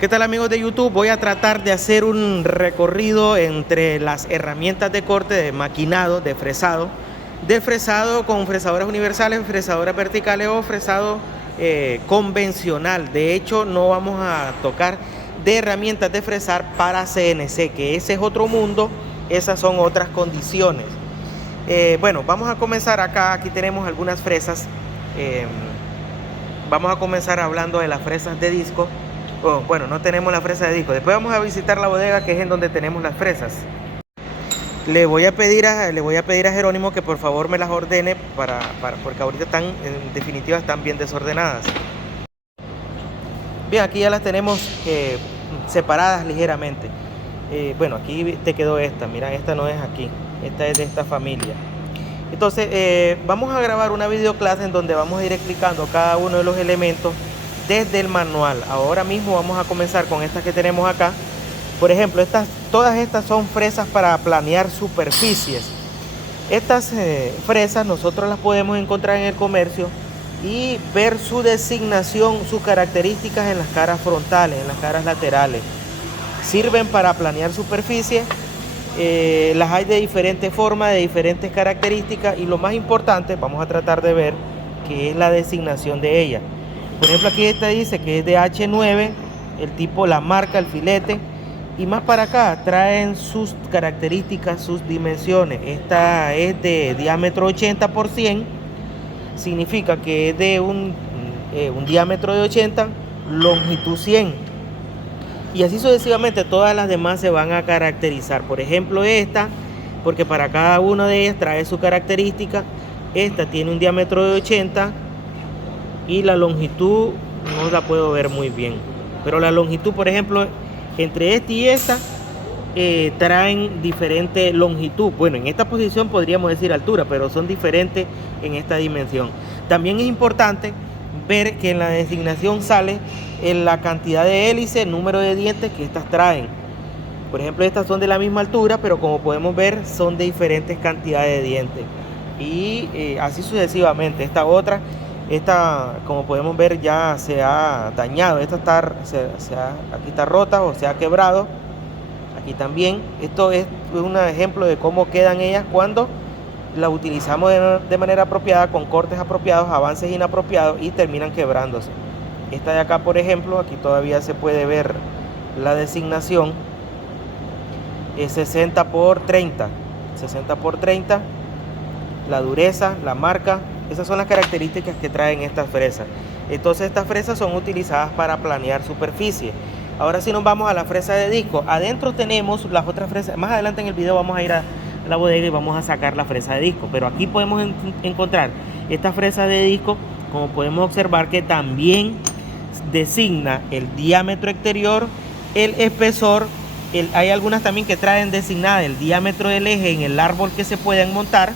¿Qué tal, amigos de YouTube? Voy a tratar de hacer un recorrido entre las herramientas de corte, de maquinado, de fresado con fresadoras universales, fresadoras verticales o fresado convencional. De hecho, no vamos a tocar de herramientas de fresar para CNC, que ese es otro mundo, esas son otras condiciones. Bueno, vamos a comenzar acá. Aquí tenemos algunas fresas. Vamos a comenzar hablando de las fresas de disco. Bueno, no tenemos la fresa de disco. Después vamos a visitar la bodega, que es en donde tenemos las fresas. Le voy a pedir a Jerónimo que por favor me las ordene porque ahorita están, en definitiva, están bien desordenadas. Bien, aquí ya las tenemos separadas ligeramente. Bueno, aquí te quedó esta. Mira, esta no es aquí. Esta es de esta familia. Entonces, vamos a grabar una videoclase en donde vamos a ir explicando cada uno de los elementos desde el manual. Ahora mismo vamos a comenzar con estas que tenemos acá. Por ejemplo, todas estas son fresas para planear superficies. Estas fresas nosotros las podemos encontrar en el comercio y ver su designación, sus características en las caras frontales, en las caras laterales. Sirven para planear superficies. Las hay de diferentes formas, de diferentes características, y lo más importante, vamos a tratar de ver qué es la designación de ella. Por ejemplo, aquí esta dice que es de H9, el tipo, la marca, el filete, y más para acá traen sus características, sus dimensiones. Esta es de diámetro 80 por 100, significa que es de un diámetro de 80, longitud 100, y así sucesivamente todas las demás se van a caracterizar. Por ejemplo, esta, porque para cada una de ellas trae su característica. Esta tiene un diámetro de 80 y la longitud no la puedo ver muy bien, pero la longitud, por ejemplo, entre esta y esta traen diferente longitud. Bueno, en esta posición podríamos decir altura, pero son diferentes en esta dimensión. También es importante ver que en la designación sale en la cantidad de hélices, el número de dientes que estas traen. Por ejemplo, estas son de la misma altura, pero como podemos ver son de diferentes cantidades de dientes, y así sucesivamente. Esta, como podemos ver, ya se ha dañado. Esta aquí está rota o se ha quebrado. Aquí también. Esto es un ejemplo de cómo quedan ellas cuando la utilizamos de manera apropiada, con cortes apropiados, avances inapropiados, y terminan quebrándose. Esta de acá, por ejemplo, aquí todavía se puede ver la designación. Es 60 por 30. 60 por 30. La dureza, la marca. Esas son las características que traen estas fresas. Entonces, estas fresas son utilizadas para planear superficie. Ahora sí nos vamos a la fresa de disco. Adentro tenemos las otras fresas. Más adelante en el video vamos a ir a la bodega y vamos a sacar la fresa de disco. Pero aquí podemos encontrar esta fresa de disco, como podemos observar, que también designa el diámetro exterior, el espesor. Hay algunas también que traen designada el diámetro del eje en el árbol que se pueden montar.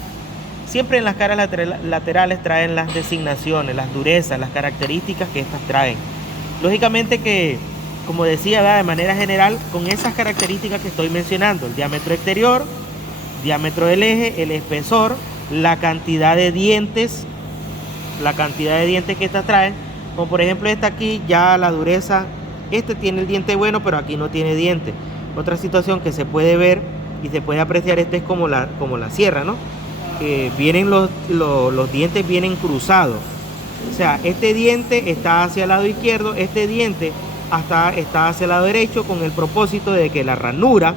Siempre en las caras laterales traen las designaciones, las durezas, las características que estas traen. Lógicamente que, como decía, de manera general, con esas características que estoy mencionando: el diámetro exterior, diámetro del eje, el espesor, la cantidad de dientes que estas traen. Como por ejemplo esta aquí, ya la dureza, este tiene el diente bueno, pero aquí no tiene diente. Otra situación que se puede ver y se puede apreciar, este es como la sierra, ¿no? Vienen los dientes vienen cruzados. O sea, este diente está hacia el lado izquierdo, este diente está hacia el lado derecho, con el propósito de que la ranura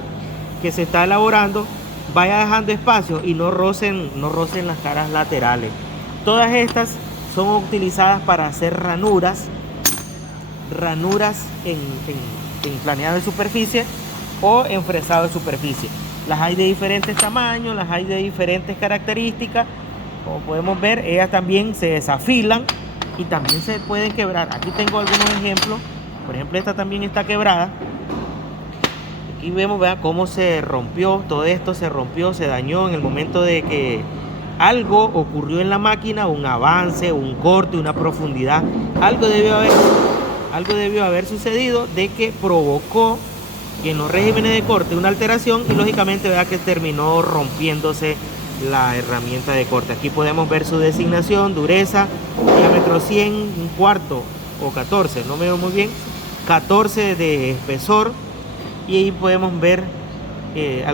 que se está elaborando vaya dejando espacio y no rocen las caras laterales. Todas estas son utilizadas para hacer ranuras en planeado de superficie o en fresado de superficie. Las hay de diferentes tamaños, las hay de diferentes características. Como podemos ver, ellas también se desafilan y también se pueden quebrar. Aquí tengo algunos ejemplos. Por ejemplo, esta también está quebrada. Aquí vemos, vean cómo se rompió. Todo esto se rompió, se dañó en el momento de que algo ocurrió en la máquina, un avance, un corte, una profundidad. Algo debió haber sucedido de que provocó que en los regímenes de corte una alteración, y lógicamente vea que terminó rompiéndose la herramienta de corte. Aquí podemos ver su designación: dureza, diámetro 100, un cuarto o 14, no me veo muy bien. 14 de espesor, y ahí podemos ver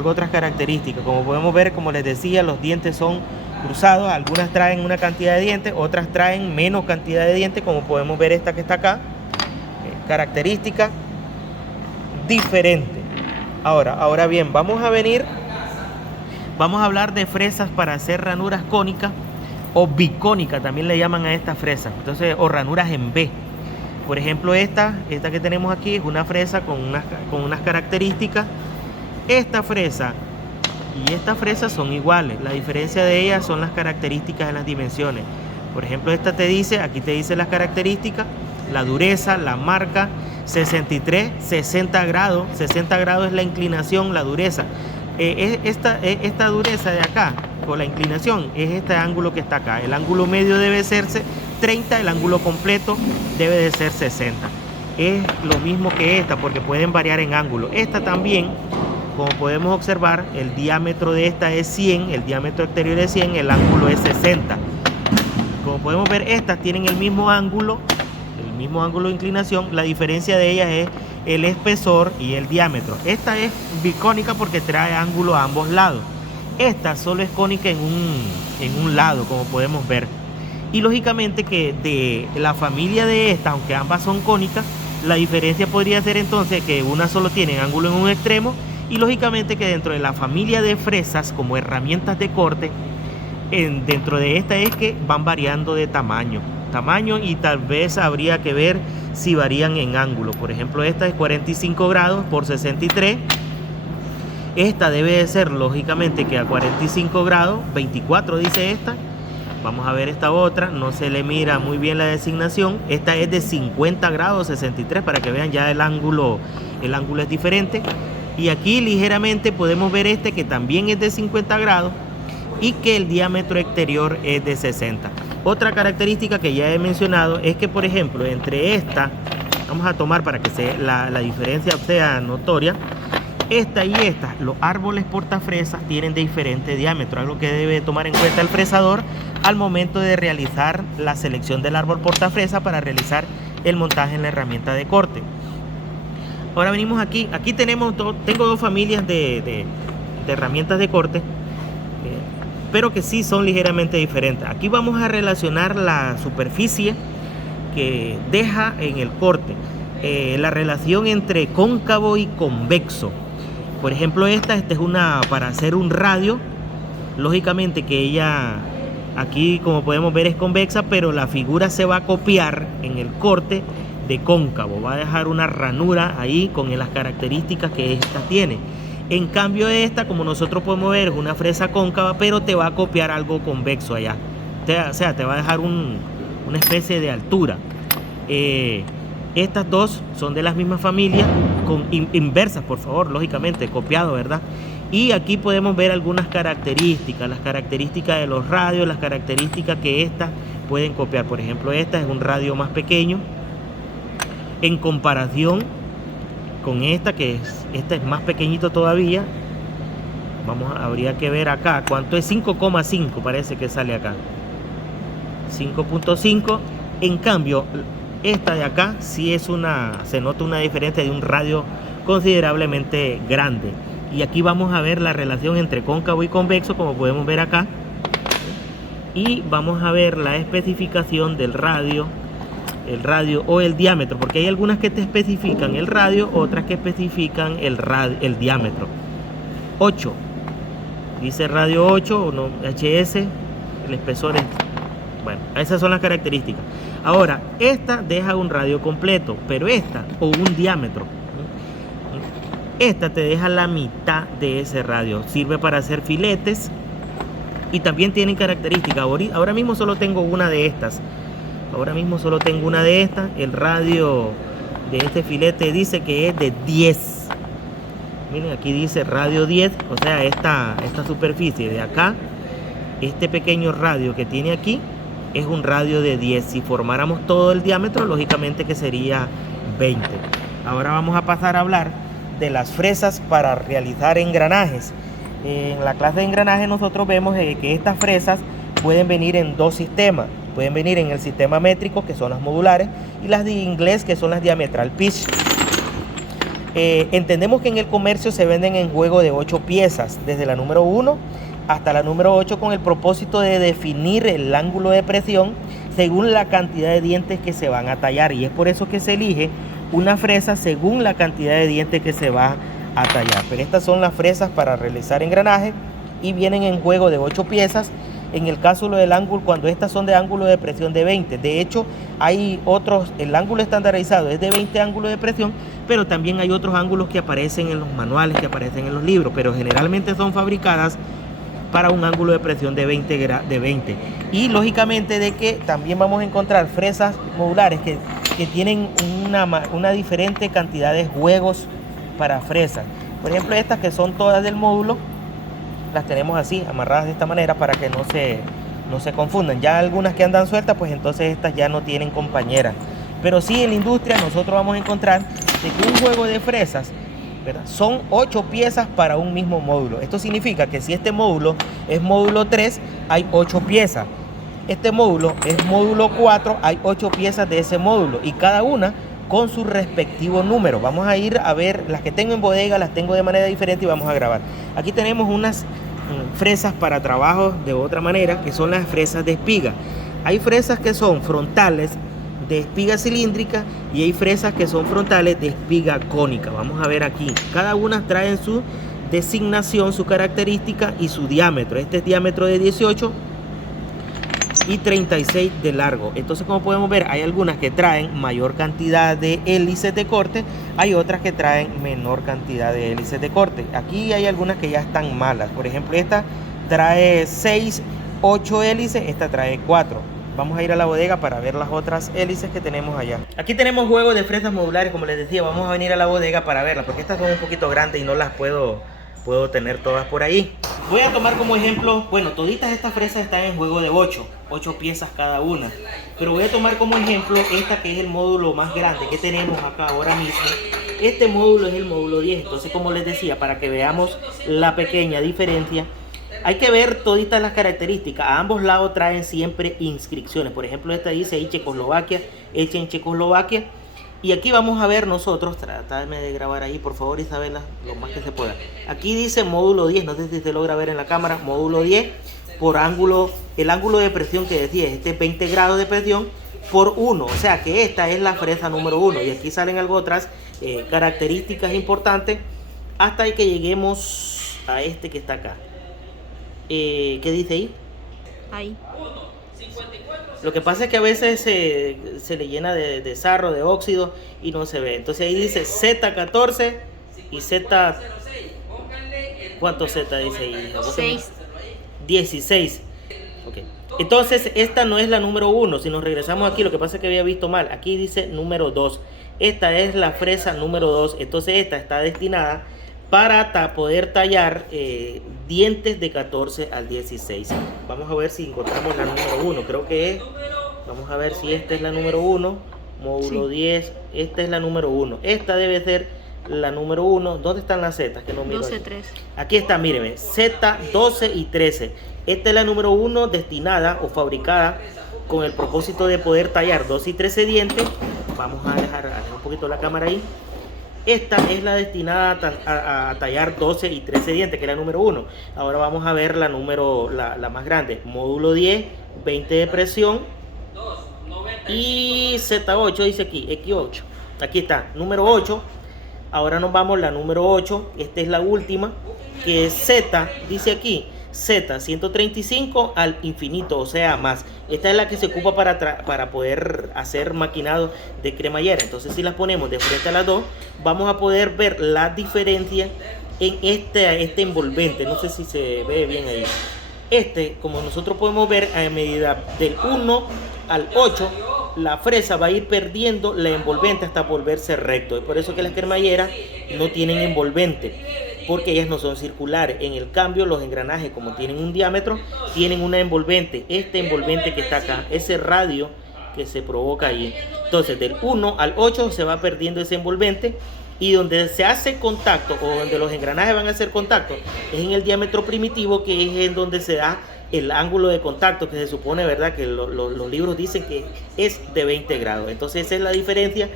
otras características. Como podemos ver, como les decía, los dientes son cruzados, algunas traen una cantidad de dientes, otras traen menos cantidad de dientes, como podemos ver esta que está acá, característica diferente. Ahora bien, vamos a hablar de fresas para hacer ranuras cónicas o bicónicas, también le llaman a estas fresas, entonces, o ranuras en B. Por ejemplo, esta que tenemos aquí es una fresa con unas características. Esta fresa y esta fresa son iguales, la diferencia de ellas son las características en las dimensiones. Por ejemplo, esta aquí te dice las características, la dureza, la marca, 63, 60 grados, 60 grados es la inclinación, la dureza. Esta dureza de acá, con la inclinación, es este ángulo que está acá. El ángulo medio debe serse 30, el ángulo completo debe de ser 60. Es lo mismo que esta, porque pueden variar en ángulo. Esta también, como podemos observar, el diámetro de esta es 100, el diámetro exterior es 100, el ángulo es 60. Como podemos ver, estas tienen el mismo ángulo de inclinación, la diferencia de ellas es el espesor y el diámetro. Esta es bicónica porque trae ángulo a ambos lados. Esta solo es cónica en un lado, como podemos ver. Y lógicamente que de la familia de esta, aunque ambas son cónicas, la diferencia podría ser entonces que una solo tiene ángulo en un extremo, y lógicamente que dentro de la familia de fresas como herramientas de corte, dentro de esta es que van variando de tamaño, y tal vez habría que ver si varían en ángulo. Por ejemplo, esta es 45 grados por 63. Esta debe de ser lógicamente que a 45 grados, 24 dice esta. Vamos a ver esta otra, no se le mira muy bien la designación. Esta es de 50 grados 63, para que vean ya el ángulo es diferente. Y aquí ligeramente podemos ver que también es de 50 grados y que el diámetro exterior es de 60. Otra característica que ya he mencionado es que, por ejemplo, entre esta, vamos a tomar para que la diferencia sea notoria, esta y esta, los árboles portafresas tienen diferente diámetro, algo que debe tomar en cuenta el fresador al momento de realizar la selección del árbol portafresa para realizar el montaje en la herramienta de corte. Ahora venimos aquí tengo dos familias de herramientas de corte, pero que sí son ligeramente diferentes. Aquí vamos a relacionar la superficie que deja en el corte, la relación entre cóncavo y convexo. Por ejemplo, esta es una para hacer un radio. Lógicamente que ella aquí, como podemos ver, es convexa, pero la figura se va a copiar en el corte de cóncavo. Va a dejar una ranura ahí con las características que esta tiene. En cambio, esta, como nosotros podemos ver, es una fresa cóncava, pero te va a copiar algo convexo allá. O sea, te va a dejar una especie de altura. Estas dos son de las mismas familias, inversas, por favor, lógicamente, copiado, ¿verdad? Y aquí podemos ver algunas características, las características de los radios, las características que estas pueden copiar. Por ejemplo, esta es un radio más pequeño en comparación con esta, esta es más pequeñito todavía. Habría que ver acá cuánto es, 5,5 parece que sale acá, 5.5. En cambio, esta de acá sí se nota una diferencia de un radio considerablemente grande. Y aquí vamos a ver la relación entre cóncavo y convexo, como podemos ver acá. Y vamos a ver la especificación del radio, el radio o el diámetro, porque hay algunas que te especifican el radio, otras que especifican el diámetro. 8, dice radio 8 o no, HS, el espesor es, bueno, esas son las características. Ahora, esta deja un radio completo, pero esta, o un diámetro, esta te deja la mitad de ese radio. Sirve para hacer filetes y también tienen características. Ahora mismo solo tengo una de estas. El radio de este filete dice que es de 10. Miren, aquí dice radio 10. O sea, esta superficie de acá, este pequeño radio que tiene aquí, es un radio de 10. Si formáramos todo el diámetro, lógicamente que sería 20. Ahora vamos a pasar a hablar de las fresas para realizar engranajes. En la clase de engranaje nosotros vemos que estas fresas pueden venir en dos sistemas. Pueden venir en el sistema métrico, que son las modulares, y las de inglés, que son las diametral pitch. Entendemos que en el comercio se venden en juego de 8 piezas, desde la número 1 hasta la número 8, con el propósito de definir el ángulo de presión según la cantidad de dientes que se van a tallar, y es por eso que se elige una fresa según la cantidad de dientes que se va a tallar. Pero estas son las fresas para realizar engranaje y vienen en juego de 8 piezas. En el caso del ángulo, cuando estas son de ángulo de presión de 20, de hecho hay otros, el ángulo estandarizado es de 20 ángulos de presión, pero también hay otros ángulos que aparecen en los manuales, que aparecen en los libros, pero generalmente son fabricadas para un ángulo de presión de 20. Y lógicamente de que también vamos a encontrar fresas modulares que tienen una diferente cantidad de juegos para fresas. Por ejemplo, estas que son todas del módulo, las tenemos así, amarradas de esta manera para que no se confundan. Ya algunas que andan sueltas, pues entonces estas ya no tienen compañera. Pero sí, en la industria nosotros vamos a encontrar de que un juego de fresas, ¿verdad?, son 8 piezas para un mismo módulo. Esto significa que si este módulo es módulo 3, hay 8 piezas. Este módulo es módulo 4, hay 8 piezas de ese módulo, y cada una con su respectivo número. Vamos a ir a ver las que tengo en bodega, las tengo de manera diferente y vamos a grabar. Aquí tenemos unas fresas para trabajo de otra manera, que son las fresas de espiga. Hay fresas que son frontales de espiga cilíndrica y hay fresas que son frontales de espiga cónica. Vamos a ver aquí. Cada una trae su designación, su característica y su diámetro. Este es diámetro de 18 y 36 de largo. Entonces, como podemos ver, hay algunas que traen mayor cantidad de hélices de corte, hay otras que traen menor cantidad de hélices de corte. Aquí hay algunas que ya están malas. Por ejemplo, esta trae 6, 8 hélices, esta trae 4. Vamos a ir a la bodega para ver las otras hélices que tenemos allá. Aquí tenemos juegos de fresas modulares, como les decía. Vamos a venir a la bodega para verlas, porque estas son un poquito grandes y no las puedo tener todas por ahí. Voy a tomar como ejemplo, bueno, toditas estas fresas están en juego de 8 piezas cada una, pero voy a tomar como ejemplo esta, que es el módulo más grande que tenemos acá ahora mismo. Este módulo es el módulo 10. Entonces, como les decía, para que veamos la pequeña diferencia, hay que ver toditas las características. A ambos lados traen siempre inscripciones. Por ejemplo, esta dice ahí Checoslovaquia, hecha en Checoslovaquia. Y aquí vamos a ver nosotros, tratadme de grabar ahí por favor, Isabela, lo más que se pueda. Aquí dice módulo 10, no sé si se logra ver en la cámara, módulo 10 por ángulo, el ángulo de presión que decía, este es 20 grados de presión por 1. O sea que esta es la fresa número 1. Y aquí salen algo otras características importantes hasta que lleguemos a este que está acá. ¿Qué dice ahí? Ahí. Lo que pasa es que a veces se le llena de sarro, de óxido y no se ve. Entonces ahí dice Z14 y Z... ¿Cuánto Z dice ahí? 6. 16. Okay. Entonces esta no es la número 1. Si nos regresamos aquí, lo que pasa es que había visto mal. Aquí dice número 2. Esta es la fresa número 2. Entonces esta está destinada para poder tallar dientes de 14 al 16. Vamos a ver si encontramos la número 1. Creo que es. Vamos a ver si esta es la número 1. Módulo 10. Esta es la número 1. Esta debe ser la número 1. ¿Dónde están las Z? Que no miro 12, aquí. 13. Aquí está, míreme. Z, 12 y 13. Esta es la número 1 destinada o fabricada con el propósito de poder tallar 12 y 13 dientes. Vamos a dejar un poquito la cámara ahí. Esta es la destinada a tallar 12 y 13 dientes, que es la número 1. Ahora vamos a ver la más grande. Módulo 10, 20 de presión. Y Z8 dice aquí, X8. Aquí está, número 8. Ahora nos vamos a la número 8. Esta es la última, que es Z, dice aquí. Z, 135 al infinito, o sea, más. Esta es la que se ocupa para poder hacer maquinado de cremallera. Entonces, si las ponemos de frente a las dos, vamos a poder ver la diferencia en este envolvente. No sé si se ve bien ahí. Como nosotros podemos ver, a medida del 1 al 8, la fresa va a ir perdiendo la envolvente hasta volverse recto. Es por eso que las cremalleras no tienen envolvente, porque ellas no son circulares. En el cambio, los engranajes, como tienen un diámetro, tienen una envolvente. Este envolvente que está acá, ese radio que se provoca ahí. Entonces, del 1 al 8 se va perdiendo ese envolvente, y donde se hace contacto, o donde los engranajes van a hacer contacto, es en el diámetro primitivo, que es en donde se da el ángulo de contacto que se supone, ¿verdad? Que los libros dicen que es de 20 grados. Entonces esa es la diferencia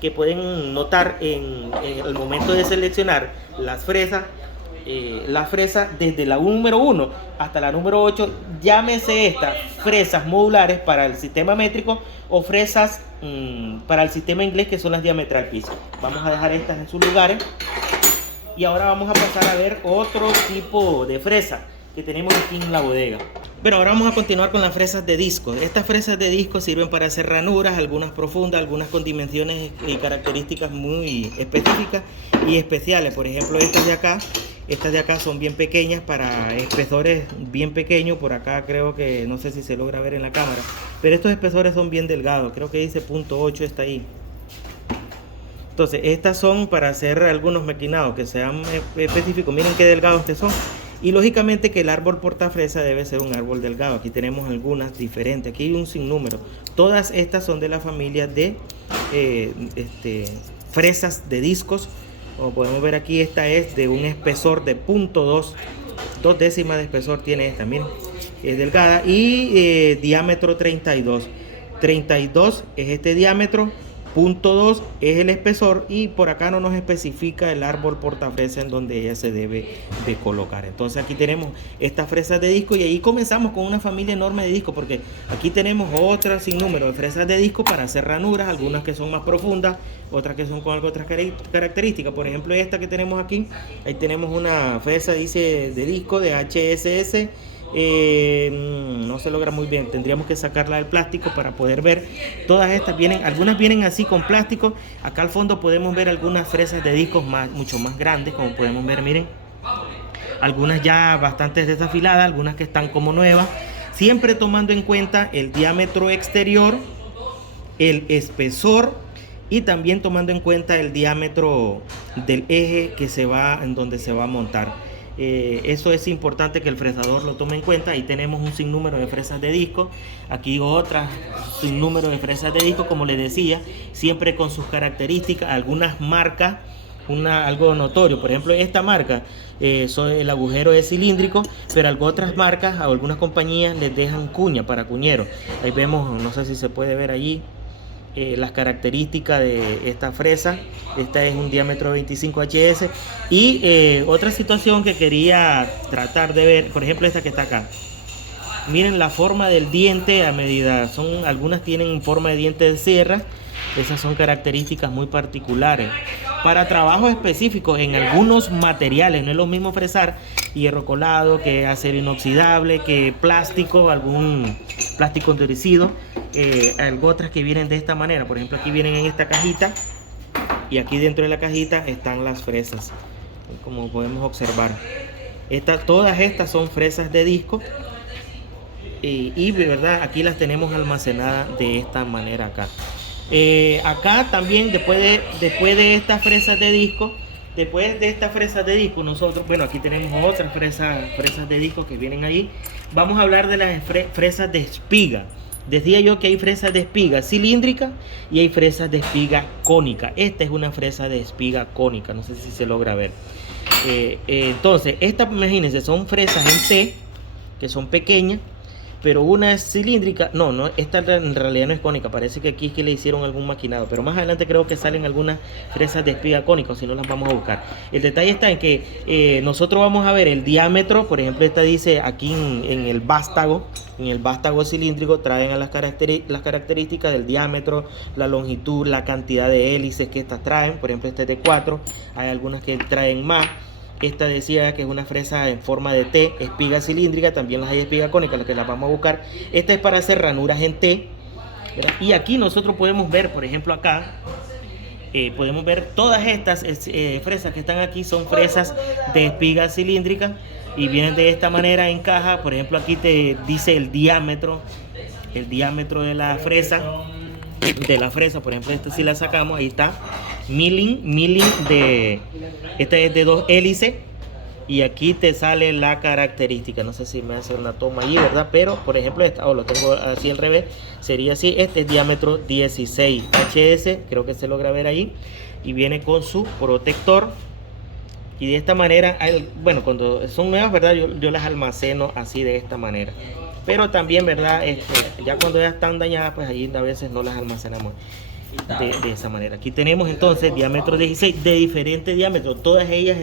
que pueden notar en el momento de seleccionar las fresas. La fresa desde la número 1 hasta la número 8, llámese estas fresas modulares para el sistema métrico o fresas para el sistema inglés, que son las diametral piso. Vamos a dejar estas en sus lugares y ahora vamos a pasar a ver otro tipo de fresa que tenemos aquí en la bodega. Bueno, ahora vamos a continuar con las fresas de disco. Estas fresas de disco sirven para hacer ranuras, algunas profundas, algunas con dimensiones y características muy específicas y especiales. Por ejemplo, estas de acá son bien pequeñas, para espesores bien pequeños. Por acá creo que, no sé si se logra ver en la cámara, pero estos espesores son bien delgados. Creo que dice .8, está ahí. Entonces, estas son para hacer algunos maquinados que sean específicos. Miren qué delgados que son. Y lógicamente que el árbol portafresa debe ser un árbol delgado. Aquí tenemos algunas diferentes. Aquí hay un sinnúmero. Todas estas son de la familia de fresas de discos. Como podemos ver aquí, esta es de un espesor de .2. 2 décimas de espesor tiene esta. Miren, es delgada. Y diámetro 32. 32 es este diámetro. .2 es el espesor, y por acá no nos especifica el árbol portafresa en donde ella se debe de colocar. Entonces aquí tenemos estas fresas de disco y ahí comenzamos con una familia enorme de discos, porque aquí tenemos otras sin número de fresas de disco para hacer ranuras, algunas que son más profundas, otras que son con algo otras características. Por ejemplo, esta que tenemos aquí, ahí tenemos una fresa, dice, de disco de HSS. No se logra muy bien, tendríamos que sacarla del plástico para poder ver. Todas estas vienen, algunas vienen así con plástico. Acá al fondo podemos ver algunas fresas de discos mucho más grandes, como podemos ver, miren, algunas ya bastante desafiladas, algunas que están como nuevas, siempre tomando en cuenta el diámetro exterior, el espesor y también tomando en cuenta el diámetro del eje que se va, en donde se va a montar. Eso es importante que el fresador lo tome en cuenta. Ahí tenemos un sinnúmero de fresas de disco, aquí otras sinnúmero de fresas de disco, como les decía, siempre con sus características, algunas marcas, algo notorio. Por ejemplo, esta marca, el agujero es cilíndrico, pero otras marcas, a algunas compañías les dejan cuña para cuñero. Ahí vemos, no sé si se puede ver allí, las características de esta fresa. Esta es un diámetro 25 HS. Y otra situación que quería tratar de ver, por ejemplo, esta que está acá. Miren la forma del diente a medida. Algunas tienen forma de diente de sierra. Esas son características muy particulares para trabajos específicos en algunos materiales. No es lo mismo fresar hierro colado que acero inoxidable, que plástico, algún plástico endurecido. Algo otras que vienen de esta manera. Por ejemplo, aquí vienen en esta cajita, y aquí dentro de la cajita están las fresas, como podemos observar. Todas estas son fresas de disco, y de verdad aquí las tenemos almacenadas de esta manera acá. Acá también después de estas fresas de disco, nosotros, bueno, aquí tenemos otras fresas de disco que vienen ahí. Vamos a hablar de las fresas de espiga. Decía yo que hay fresas de espiga cilíndrica y hay fresas de espiga cónica. Esta es una fresa de espiga cónica, no sé si se logra ver. Entonces, estas, imagínense, son fresas en T, que son pequeñas, pero una es cilíndrica. No, esta en realidad no es cónica. Parece que aquí es que le hicieron algún maquinado, pero más adelante creo que salen algunas fresas de espiga cónica, si no las vamos a buscar. El detalle está en que nosotros vamos a ver el diámetro. Por ejemplo, esta dice aquí en el vástago cilíndrico, traen a las características del diámetro, la longitud, la cantidad de hélices que estas traen. Por ejemplo, este es de 4, hay algunas que traen más. Esta decía que es una fresa en forma de T, espiga cilíndrica. También las hay espiga cónica, las que las vamos a buscar. Esta es para hacer ranuras en T, ¿verdad? Y aquí nosotros podemos ver, por ejemplo, acá podemos ver todas estas fresas que están aquí. Son fresas de espiga cilíndrica y vienen de esta manera en caja. Por ejemplo, aquí te dice el diámetro de la fresa. Por ejemplo, esta si la sacamos, ahí está, milling esta es de 2 hélices, y aquí te sale la característica. No sé si me hace una toma ahí, ¿verdad? Pero por ejemplo esta, lo tengo así al revés, sería así. Este es diámetro 16 HS, creo que se logra ver ahí, y viene con su protector. Y de esta manera, bueno, cuando son nuevas, ¿verdad? Yo las almaceno así de esta manera. Pero también, ¿verdad? Ya cuando ya están dañadas, pues allí a veces no las almacenamos de esa manera. Aquí tenemos entonces diámetro 16 de diferente diámetro, todas ellas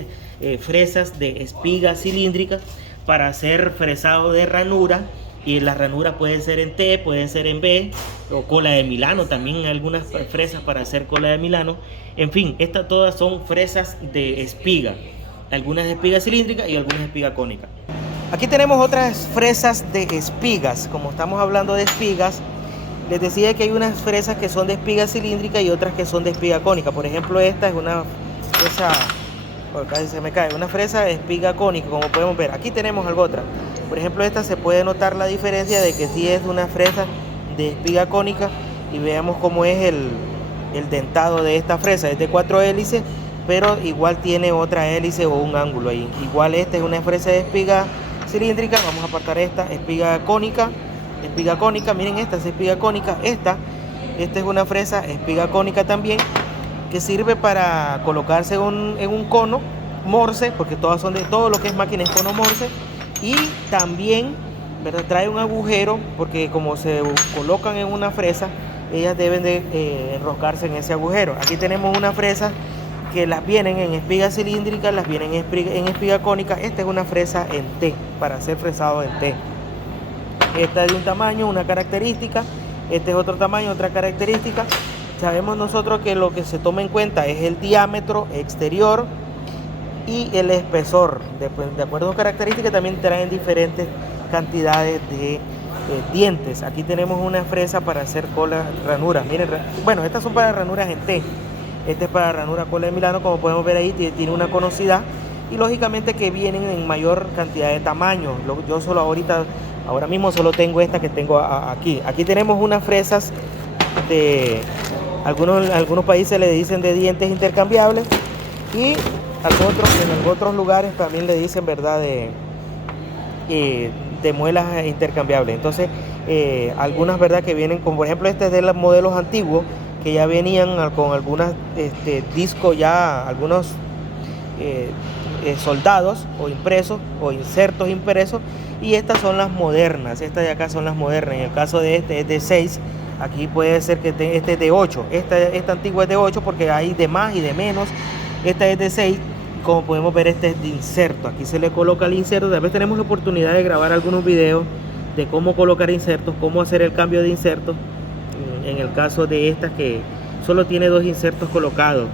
fresas de espiga cilíndrica para hacer fresado de ranura. Y las ranuras pueden ser en T, pueden ser en B, o cola de Milano, también algunas fresas para hacer cola de Milano. En fin, estas todas son fresas de espiga, algunas de espiga cilíndrica y algunas de espiga cónica. Aquí tenemos otras fresas de espigas. Como estamos hablando de espigas, les decía que hay unas fresas que son de espiga cilíndrica y otras que son de espiga cónica. Por ejemplo, esta es una fresa, casi se me cae, una fresa de espiga cónica, como podemos ver. Aquí tenemos algo otra. Por ejemplo, esta se puede notar la diferencia de que sí es una fresa de espiga cónica, y veamos cómo es el dentado de esta fresa. Es de 4 hélices, pero igual tiene otra hélice o un ángulo ahí. Igual esta es una fresa de espiga cilíndrica. Vamos a apartar esta espiga cónica. Espiga cónica, miren, esta es espiga cónica. Esta es una fresa espiga cónica también, que sirve para colocarse en un cono Morse, porque todas son de todo lo que es máquina es cono Morse. Y también, ¿verdad?, trae un agujero, porque como se colocan en una fresa, ellas deben de enroscarse en ese agujero. Aquí tenemos una fresa que las vienen en espiga cilíndrica, las vienen en espiga cónica. Esta es una fresa en T, para hacer fresado en T. Esta es de un tamaño, una característica. Este es otro tamaño, otra característica. Sabemos nosotros que lo que se toma en cuenta es el diámetro exterior y el espesor. De acuerdo a características, también traen diferentes cantidades de dientes. Aquí tenemos una fresa para hacer cola, ranuras. Miren, bueno, estas son para ranuras en T. Este es para ranura cola de Milano, como podemos ver ahí, tiene una conosidad. Y lógicamente que vienen en mayor cantidad de tamaño. Yo ahora mismo solo tengo esta que tengo aquí. Aquí tenemos unas fresas de algunos países le dicen de dientes intercambiables, y en otros lugares también le dicen, ¿verdad?, de muelas intercambiables. Entonces, algunas, ¿verdad?, que vienen, como por ejemplo este es de los modelos antiguos, que ya venían con algunas discos, ya algunos soldados o impresos o insertos impresos, y estas son las modernas. Estas de acá son las modernas. En el caso de este es de 6. Aquí puede ser que este es de 8. Esta antigua es de 8 porque hay de más y de menos. Esta es de 6. Como podemos ver, este es de inserto. Aquí se le coloca el inserto. Tal vez tenemos la oportunidad de grabar algunos videos de cómo colocar insertos, cómo hacer el cambio de insertos. En el caso de estas, que solo tiene 2 insertos colocados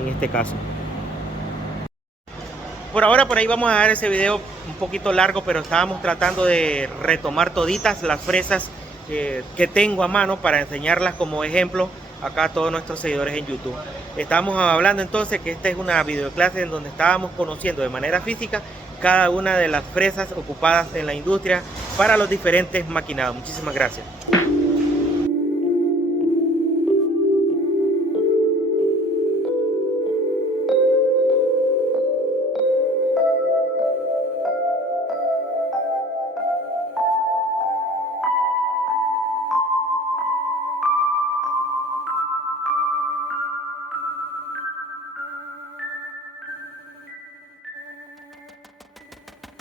en este caso. Por ahora, por ahí vamos a dejar ese video un poquito largo, pero estábamos tratando de retomar toditas las fresas que tengo a mano para enseñarlas como ejemplo acá a todos nuestros seguidores en YouTube. Estábamos hablando entonces que esta es una videoclase en donde estábamos conociendo de manera física cada una de las fresas ocupadas en la industria para los diferentes maquinados. Muchísimas gracias.